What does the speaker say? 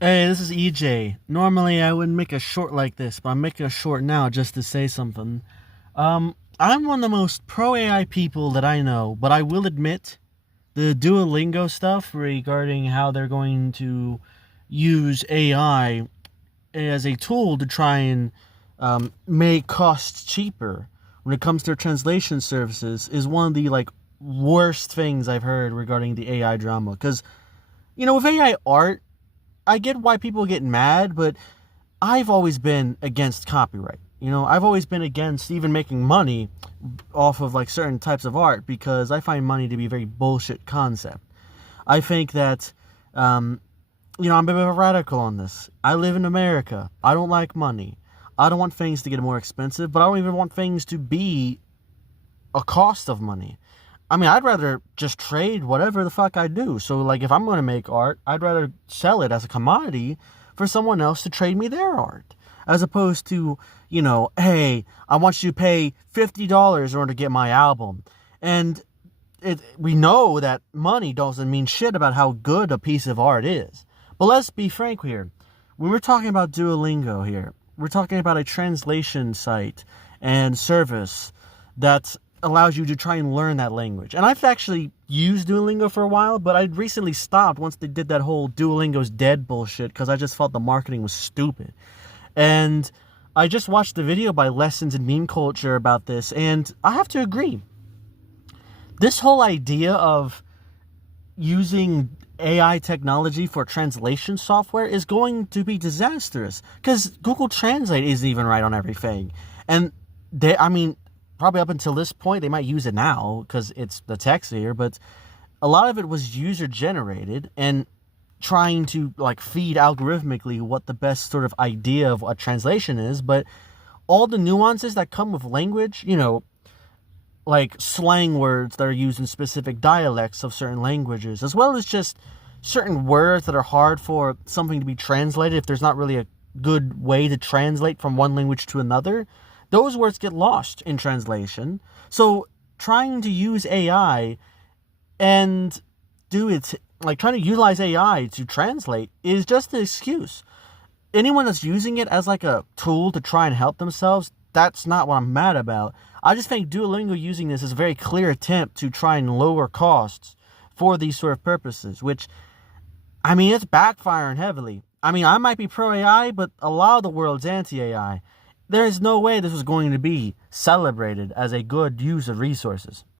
Hey, this is EJ. Normally, I wouldn't make a short like this, but I'm making a short now just to say something. I'm one of the most pro AI people that I know, but I will admit the Duolingo stuff regarding how they're going to use AI as a tool to try and make costs cheaper when it comes to their translation services is one of the worst things I've heard regarding the AI drama. Because with AI art, I get why people get mad, but I've always been against copyright. I've always been against even making money off of certain types of art because I find money to be a very bullshit concept. I think that, I'm a bit of a radical on this. I live in America. I don't like money. I don't want things to get more expensive, but I don't even want things to be a cost of money. I mean, I'd rather just trade whatever the fuck I do. So, if I'm going to make art, I'd rather sell it as a commodity for someone else to trade me their art. As opposed to, hey, I want you to pay $50 in order to get my album. And we know that money doesn't mean shit about how good a piece of art is. But let's be frank here. When we're talking about Duolingo here, we're talking about a translation site and service that allows you to try and learn that language. And I've actually used Duolingo for a while, but I recently stopped once they did that whole Duolingo's dead bullshit because I just felt the marketing was stupid. And I just watched the video by Lessons in Meme Culture about this, and I have to agree. This whole idea of using AI technology for translation software is going to be disastrous because Google Translate isn't even right on everything. And probably up until this point, they might use it now because it's the text here, but a lot of it was user generated and trying to feed algorithmically what the best sort of idea of a translation is. But all the nuances that come with language, like slang words that are used in specific dialects of certain languages, as well as just certain words that are hard for something to be translated if there's not really a good way to translate from one language to another, those words get lost in translation. So trying to use AI and do it, trying to utilize AI to translate is just an excuse. Anyone that's using it as a tool to try and help themselves, that's not what I'm mad about. I just think Duolingo using this is a very clear attempt to try and lower costs for these sort of purposes, which, it's backfiring heavily. I might be pro-AI, but a lot of the world's anti-AI. There is no way this was going to be celebrated as a good use of resources.